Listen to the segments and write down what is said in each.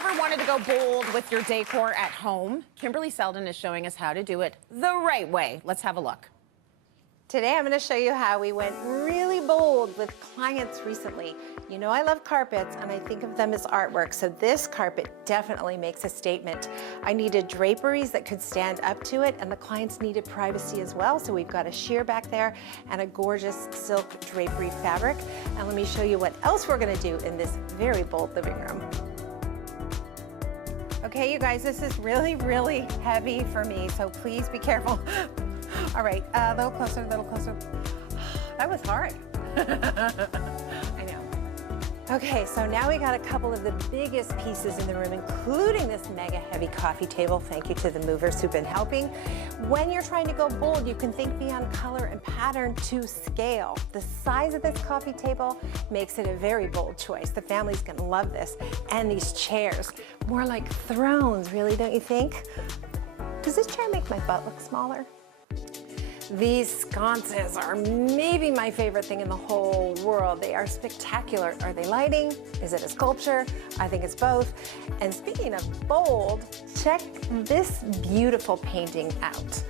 ever wanted to go bold with your decor at home? Kimberley Seldon is showing us how to do it the right way. Let's have a look. Today I'm going to show you how we went really bold with clients recently. You know I love carpets and I think of them as artwork, so this carpet definitely makes a statement. I needed draperies that could stand up to it, and the clients needed privacy as well, so we've got a sheer back there and a gorgeous silk drapery fabric. And let me show you what else we're going to do in this very bold living room. Okay, you guys, this is really, really heavy for me, so please be careful. All right, a little closer, a little closer. That was hard. I know. Okay, so now we got a couple of the biggest pieces in the room, including this mega heavy coffee table. Thank you to the movers who've been helping. When you're trying to go bold, you can think beyond color and pattern to scale. The size of this coffee table makes it a very bold choice. The family's gonna love this. And these chairs, more like thrones, really, don't you think? Does this chair make my butt look smaller? These sconces are maybe my favorite thing in the whole world. They are spectacular. Are they lighting? Is it a sculpture? I think it's both. And speaking of bold, check this beautiful painting out.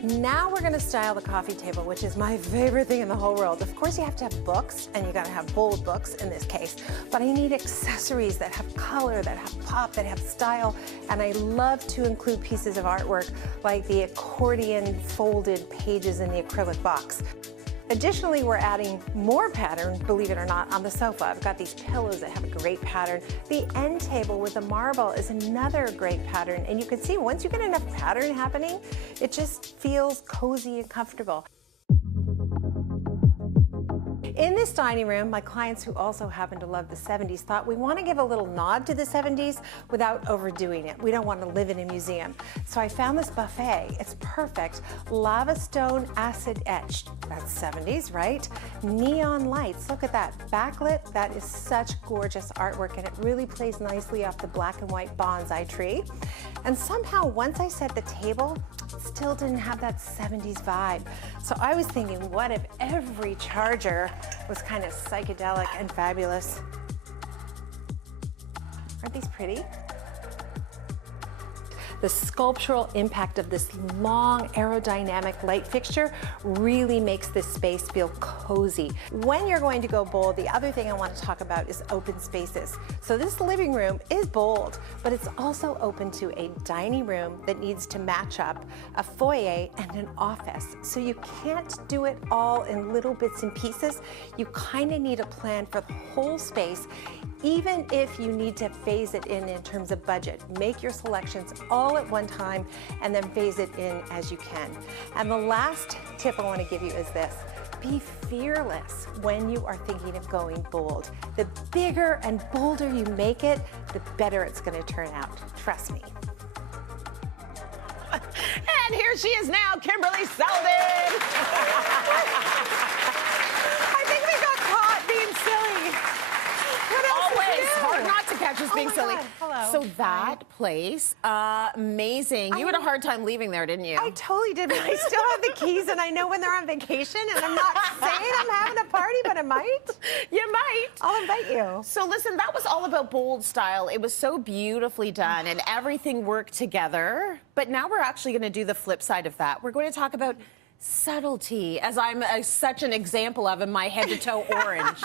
Now we're gonna style the coffee table, which is my favorite thing in the whole world. Of course you have to have books, and you gotta have bold books in this case, but I need accessories that have color, that have pop, that have style, and I love to include pieces of artwork like the accordion folded pages in the acrylic box. Additionally, we're adding more pattern, believe it or not, on the sofa. I've got these pillows that have a great pattern. The end table with the marble is another great pattern. And you can see once you get enough pattern happening, it just feels cozy and comfortable. In this dining room, my clients who also happen to love the 70s thought we want to give a little nod to the 70s without overdoing it. We don't want to live in a museum. So I found this buffet. It's perfect. Lava stone acid etched. That's 70s, right? Neon lights. Look at that. Backlit. That is such gorgeous artwork, and it really plays nicely off the black and white bonsai tree. And somehow, once I set the table, it still didn't have that 70s vibe. So I was thinking, what if every charger was kind of psychedelic and fabulous? Aren't these pretty? The sculptural impact of this long aerodynamic light fixture really makes this space feel cozy. When you're going to go bold, the other thing I want to talk about is open spaces. So this living room is bold, but it's also open to a dining room that needs to match up, a foyer, and an office. So you can't do it all in little bits and pieces. You kind of need a plan for the whole space, even if you need to phase it in terms of budget. Make your selections all at one time and then phase it in as you can. And the last tip I want to give you is this. Be fearless when you are thinking of going bold. The bigger and bolder you make it, the better it's going to turn out. Trust me. And here she is now, Kimberley Seldon. I think we got caught being silly. What else Always hard not to catch us being silly. God. Hello. So that place, amazing. You had a hard time leaving there, didn't you? I totally did, but I still have the keys, and I know when they're on vacation, and I'm not saying I'm having a party, but I might. You might. I'll invite you. So listen, that was all about bold style. It was so beautifully done, and everything worked together. But now we're actually going to do the flip side of that. We're going to talk about subtlety, as I'm such an example of in my head to toe orange.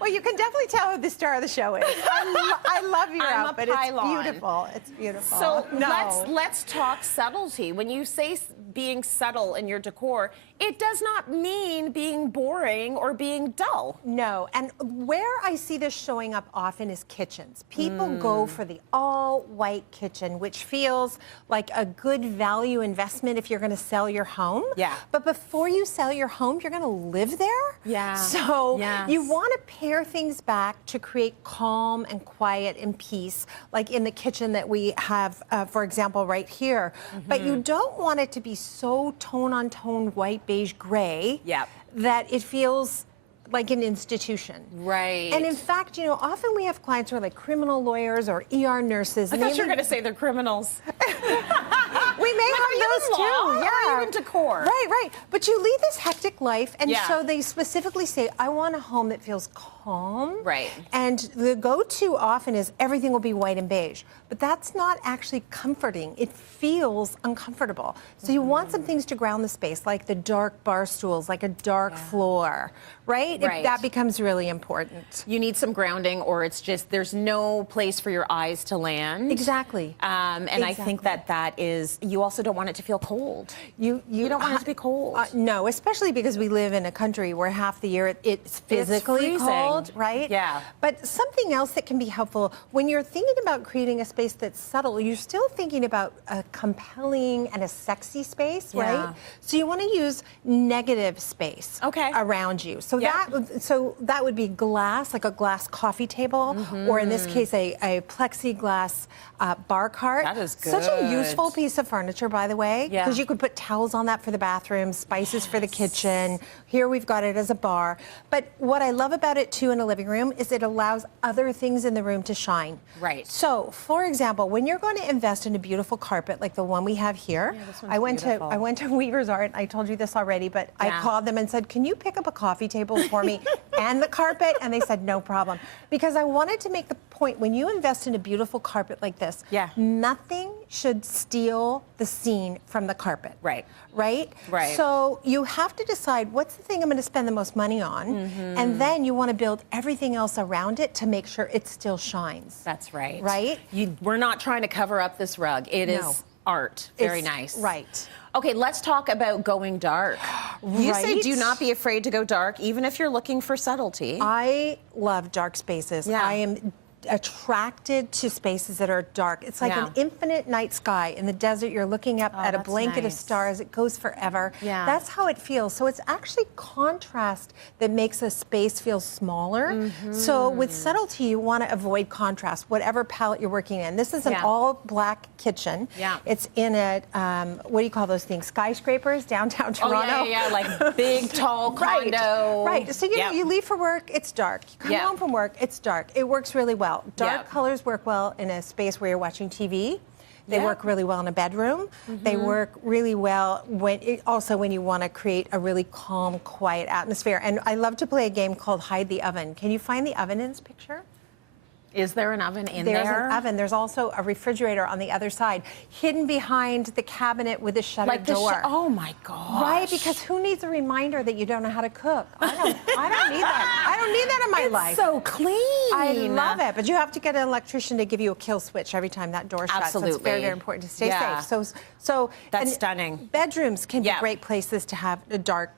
Well, you can definitely tell who the star of the show is. I love your I'm outfit. a It's pylon. beautiful. It's beautiful. So no. let's talk subtlety. When you say being subtle in your decor, it does not mean being boring or being dull. No, and where I see this showing up often is kitchens. People go for the all-white kitchen, which feels like a good value investment if you're going to sell your home. Yeah. But before you sell your home, you're going to live there. Yeah. So Yes. you want to pare things back to create calm and quiet and peace, like in the kitchen that we have, for example, right here. But you don't want it to be so tone-on-tone white, beige, gray that it feels like an institution. Right. And in fact, you know, often we have clients who are like criminal lawyers or ER nurses. I thought you were going to say they're criminals. We may have those too. Or Yeah. are you in decor? Right. But you lead this hectic life, and Yeah. so they specifically say, I want a home that feels calm. Right. And the go-to often is everything will be white and beige, but that's not actually comforting. It feels uncomfortable. So you want some things to ground the space, like the dark bar stools, like a dark floor, right? Right. That becomes really important. You need some grounding, or it's just there's no place for your eyes to land. Exactly. And I think that is. You also don't want it to feel cold. You don't want it to be cold. No, especially because we live in a country where half the year it's physically freezing. cold, right? Yeah. But something else that can be helpful when you're thinking about creating a space that's subtle, you're still thinking about a compelling and a sexy space, Yeah. right? So you want to use negative space around you. So that would be glass, like a glass coffee table, or in this case, a plexiglass bar cart. That is good. Such a useful piece of furniture, by the way, Yeah. because you could put towels on that for the bathroom, spices for the kitchen. Here we've got it as a bar. But what I love about it too in a living room is it allows other things in the room to shine. Right. So, for example, when you're going to invest in a beautiful carpet like the one we have here, this one's I went beautiful. to Weaver's Art. I told you this already, but I called them and said, "Can you pick up a coffee table for me and the carpet?" And they said, "No problem," because I wanted to make the point when you invest in a beautiful carpet like this, nothing should steal the scene from the carpet. Right. Right? Right. So you have to decide what's the thing I'm going to spend the most money on, and then you want to build everything else around it to make sure it still shines. That's right. Right? We're not trying to cover up this rug. It is art. Very nice. Right. Okay, let's talk about going dark. You say do not be afraid to go dark, even if you're looking for subtlety. I love dark spaces. Yeah. I am attracted to spaces that are dark. It's like an infinite night sky. In the desert, you're looking up at a that's blanket of nice. stars. It goes forever. Yeah. That's how it feels. So it's actually contrast that makes a space feel smaller. So with subtlety, you want to avoid contrast, whatever palette you're working in. This is an all black kitchen. Yeah. It's in a, what do you call those things? Skyscrapers, downtown Toronto. Like big, tall condo. Right. So you know, you leave for work, it's dark. You come home from work, it's dark. It works really well. Dark colors work well in a space where you're watching TV. They work really well in a bedroom. They work really well when you want to create a really calm, quiet atmosphere. And I love to play a game called Hide the Oven. Can you find the oven in this picture? Is there an oven in there? There's an oven. There's also a refrigerator on the other side, hidden behind the cabinet with a shuttered door. Oh my gosh. Right, because who needs a reminder that you don't know how to cook? I don't need that. I don't need that in my life. So clean. I love it, but you have to get an electrician to give you a kill switch every time that door shuts. Absolutely. It's very, very important to stay safe. So that's stunning. Bedrooms can be great places to have dark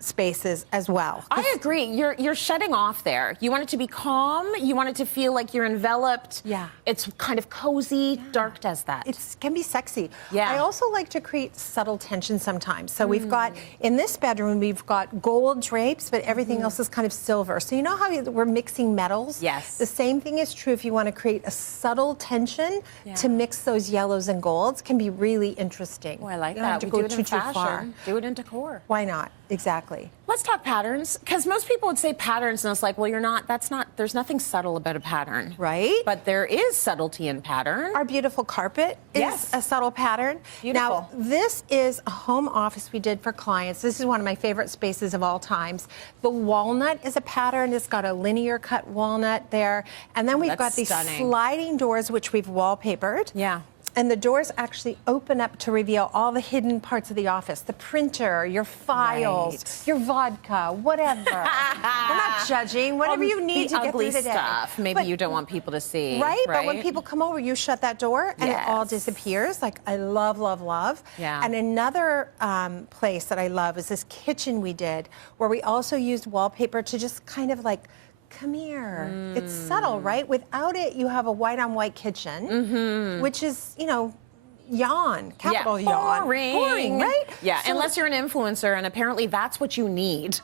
spaces as well. I agree. You're shutting off there. You want it to be calm. You want it to feel like you're enveloped. Yeah. It's kind of cozy. Dark does that. It can be sexy. Yeah. I also like to create subtle tension sometimes. So we've got, in this bedroom, we've got gold drapes, but everything else is kind of silver. So you know how we're mixing metals? Yes. The same thing is true if you want to create a subtle tension to mix those yellows and golds. Can be really interesting. Oh, I like you don't that. have to We go do it in too far. fashion. Do it in decor. Why not? Exactly. Let's talk patterns, because most people would say patterns, and it's like, well, there's nothing subtle about a pattern. Right. But there is subtlety in pattern. Our beautiful carpet is a subtle pattern. Beautiful. Now, this is a home office we did for clients. This is one of my favorite spaces of all times. The walnut is a pattern. It's got a linear cut walnut there. And then we've got these sliding doors, which we've wallpapered. Yeah. And the doors actually open up to reveal all the hidden parts of the office. The printer, your files, your vodka, whatever. We're not judging. Whatever you need to get through the day. Stuff. Maybe you don't want people to see. Right? But when people come over, you shut that door and it all Yes. disappears. Like, I love, love, love. Yeah. And another place that I love is this kitchen we did, where we also used wallpaper to just kind of like, come here. It's subtle, right? Without it, you have a white on white kitchen, which is, you know, yawn, capital yawn. Boring, right? Yeah, So unless you're an influencer, and apparently that's what you need. Is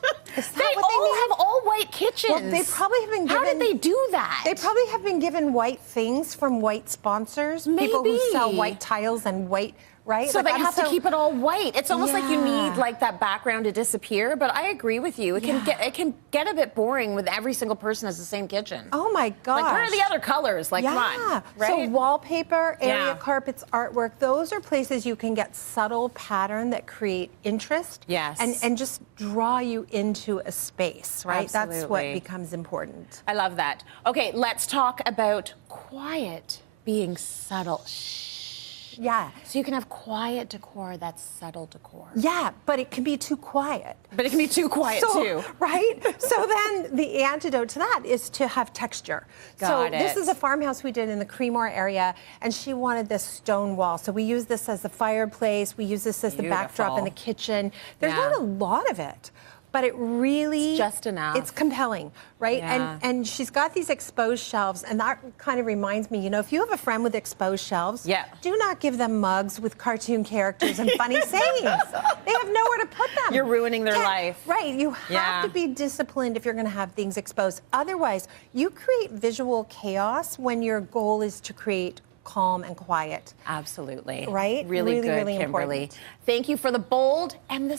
that they what they all need? have all white kitchens. Well, they probably have been given. How did they do that? They probably have been given white things from white sponsors. People who sell Maybe. white tiles and white right? So Like, they I'm have to keep it all white. It's almost like you Yeah. need like that background to disappear. But I agree with you. It can get a bit boring with every single person has the same kitchen. Oh my gosh. Like, where are the other colors? Like, come on, right? So wallpaper, area Yeah. carpets, artwork, those are places you can get subtle pattern that create interest. Yes. And just draw you into a space, right? That's what Absolutely. becomes important. I love that. Okay, let's talk about quiet being subtle. Shh. Yeah. So you can have quiet decor that's subtle decor. Yeah, but it can be too quiet. But it can be too quiet too. Right? So then the antidote to that is to have texture. Got This it. is a farmhouse we did in the Creemore area, and she wanted this stone wall. So we use this as the fireplace. We use this as the backdrop in the kitchen. There's Yeah. not a lot of it, but it really It's just enough. It's compelling, right? Yeah. And she's got these exposed shelves, and that kind of reminds me, you know, if you have a friend with exposed shelves, Yeah. do not give them mugs with cartoon characters and funny sayings. They have nowhere to put them. You're ruining their Can't- life. Right. You have Yeah. to be disciplined if you're going to have things exposed. Otherwise, you create visual chaos when your goal is to create calm and quiet. Absolutely. Right? Really Really, good, really Kimberly. important. Thank you for the bold and the